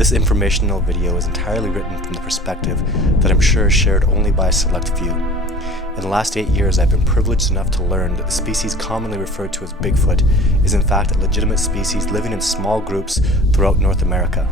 This informational video is entirely written from the perspective that I'm sure is shared only by a select few. In the last 8 years, I've been privileged enough to learn that the species commonly referred to as Bigfoot is in fact a legitimate species living in small groups throughout North America.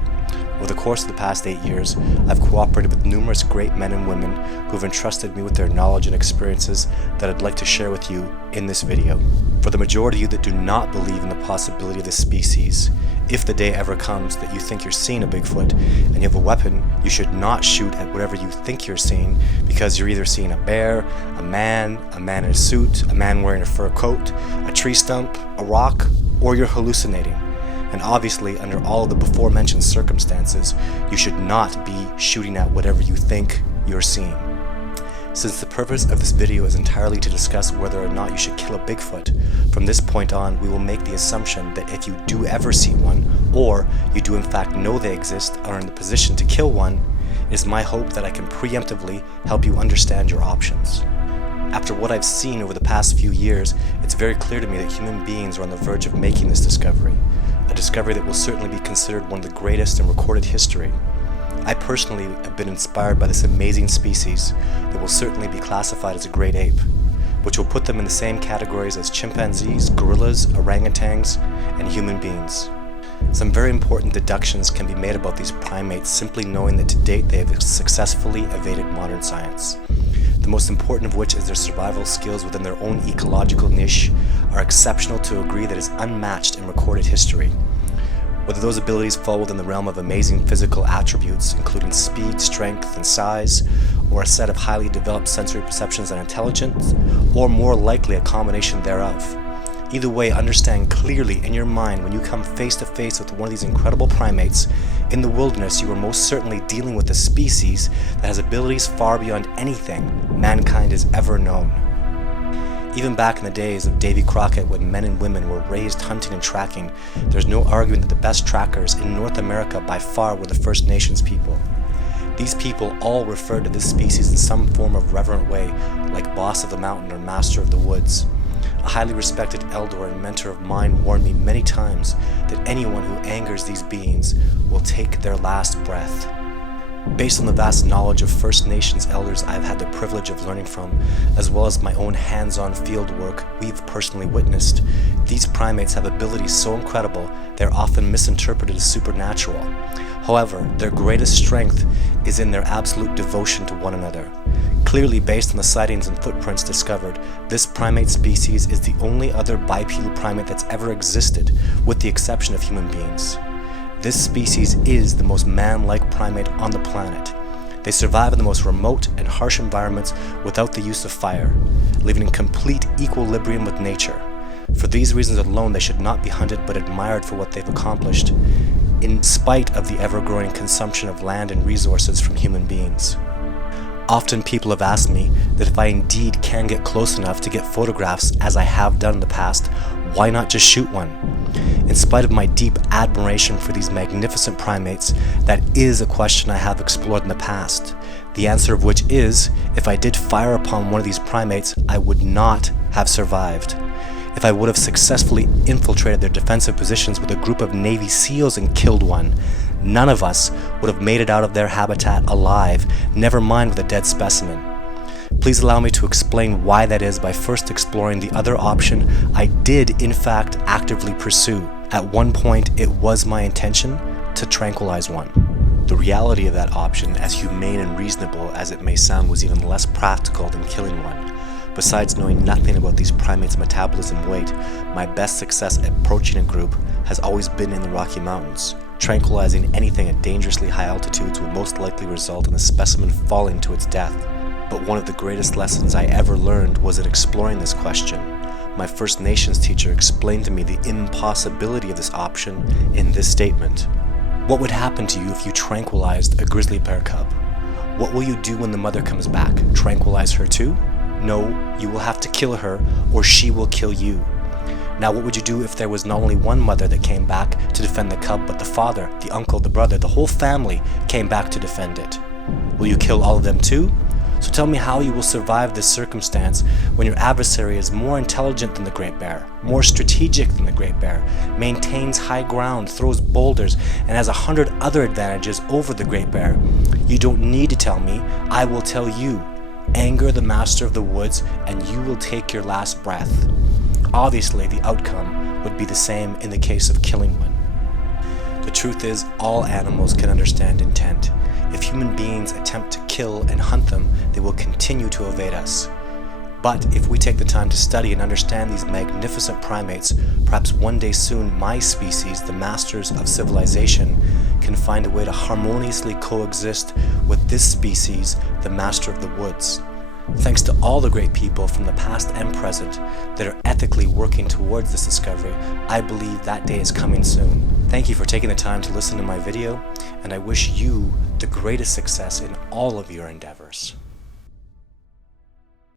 Over the course of the past 8 years, I've cooperated with numerous great men and women who have entrusted me with their knowledge and experiences that I'd like to share with you in this video. For the majority of you that do not believe in the possibility of this species, if the day ever comes that you think you're seeing a Bigfoot and you have a weapon, you should not shoot at whatever you think you're seeing, because you're either seeing a bear, a man in a suit, a man wearing a fur coat, a tree stump, a rock, or you're hallucinating. And obviously, under all of the before mentioned circumstances, you should not be shooting at whatever you think you're seeing. Since the purpose of this video is entirely to discuss whether or not you should kill a Bigfoot, from this point on we will make the assumption that if you do ever see one, or you do in fact know they exist or are in the position to kill one, it is my hope that I can preemptively help you understand your options. After what I've seen over the past few years, it's very clear to me that human beings are on the verge of making this discovery, a discovery that will certainly be considered one of the greatest in recorded history. I personally have been inspired by this amazing species that will certainly be classified as a great ape, which will put them in the same categories as chimpanzees, gorillas, orangutans, and human beings. Some very important deductions can be made about these primates simply knowing that to date they have successfully evaded modern science. The most important of which is their survival skills within their own ecological niche are exceptional to a degree that is unmatched in recorded history. Whether those abilities fall within the realm of amazing physical attributes, including speed, strength, and size, or a set of highly developed sensory perceptions and intelligence, or more likely a combination thereof. Either way, understand clearly in your mind when you come face to face with one of these incredible primates in the wilderness, you are most certainly dealing with a species that has abilities far beyond anything mankind has ever known. Even back in the days of Davy Crockett, when men and women were raised hunting and tracking, there's no arguing that the best trackers in North America by far were the First Nations people. These people all referred to this species in some form of reverent way, like boss of the mountain or master of the woods. A highly respected elder and mentor of mine warned me many times that anyone who angers these beings will take their last breath. Based on the vast knowledge of First Nations elders I've had the privilege of learning from, as well as my own hands-on field work we've personally witnessed, these primates have abilities so incredible they're often misinterpreted as supernatural. However, their greatest strength is in their absolute devotion to one another. Clearly, based on the sightings and footprints discovered, this primate species is the only other bipedal primate that's ever existed, with the exception of human beings. This species is the most man-like primate on the planet. They survive in the most remote and harsh environments without the use of fire, living in complete equilibrium with nature. For these reasons alone, they should not be hunted but admired for what they've accomplished, in spite of the ever-growing consumption of land and resources from human beings. Often people have asked me that if I indeed can get close enough to get photographs, as I have done in the past, why not just shoot one? In spite of my deep admiration for these magnificent primates, that is a question I have explored in the past. The answer of which is, if I did fire upon one of these primates, I would not have survived. If I would have successfully infiltrated their defensive positions with a group of Navy SEALs and killed one, none of us would have made it out of their habitat alive, never mind with a dead specimen. Please allow me to explain why that is by first exploring the other option I did in fact actively pursue. At one point, it was my intention to tranquilize one. The reality of that option, as humane and reasonable as it may sound, was even less practical than killing one. Besides knowing nothing about these primates' metabolism and weight, my best success at approaching a group has always been in the Rocky Mountains. Tranquilizing anything at dangerously high altitudes will most likely result in the specimen falling to its death. But one of the greatest lessons I ever learned was in exploring this question. My First Nations teacher explained to me the impossibility of this option in this statement. What would happen to you if you tranquilized a grizzly bear cub? What will you do when the mother comes back? Tranquilize her too? No, you will have to kill her or she will kill you. Now what would you do if there was not only one mother that came back to defend the cub, but the father, the uncle, the brother, the whole family came back to defend it? Will you kill all of them too? So tell me how you will survive this circumstance when your adversary is more intelligent than the great bear, more strategic than the great bear, maintains high ground, throws boulders, and has 100 other advantages over the great bear. You don't need to tell me, I will tell you. Anger the master of the woods and you will take your last breath. Obviously, the outcome would be the same in the case of killing one. The truth is, all animals can understand intent. If human beings attempt to kill and hunt them, they will continue to evade us. But if we take the time to study and understand these magnificent primates, perhaps one day soon my species, the masters of civilization, can find a way to harmoniously coexist with this species, the master of the woods. Thanks to all the great people from the past and present that are ethically working towards this discovery, I believe that day is coming soon. Thank you for taking the time to listen to my video, and I wish you the greatest success in all of your endeavors.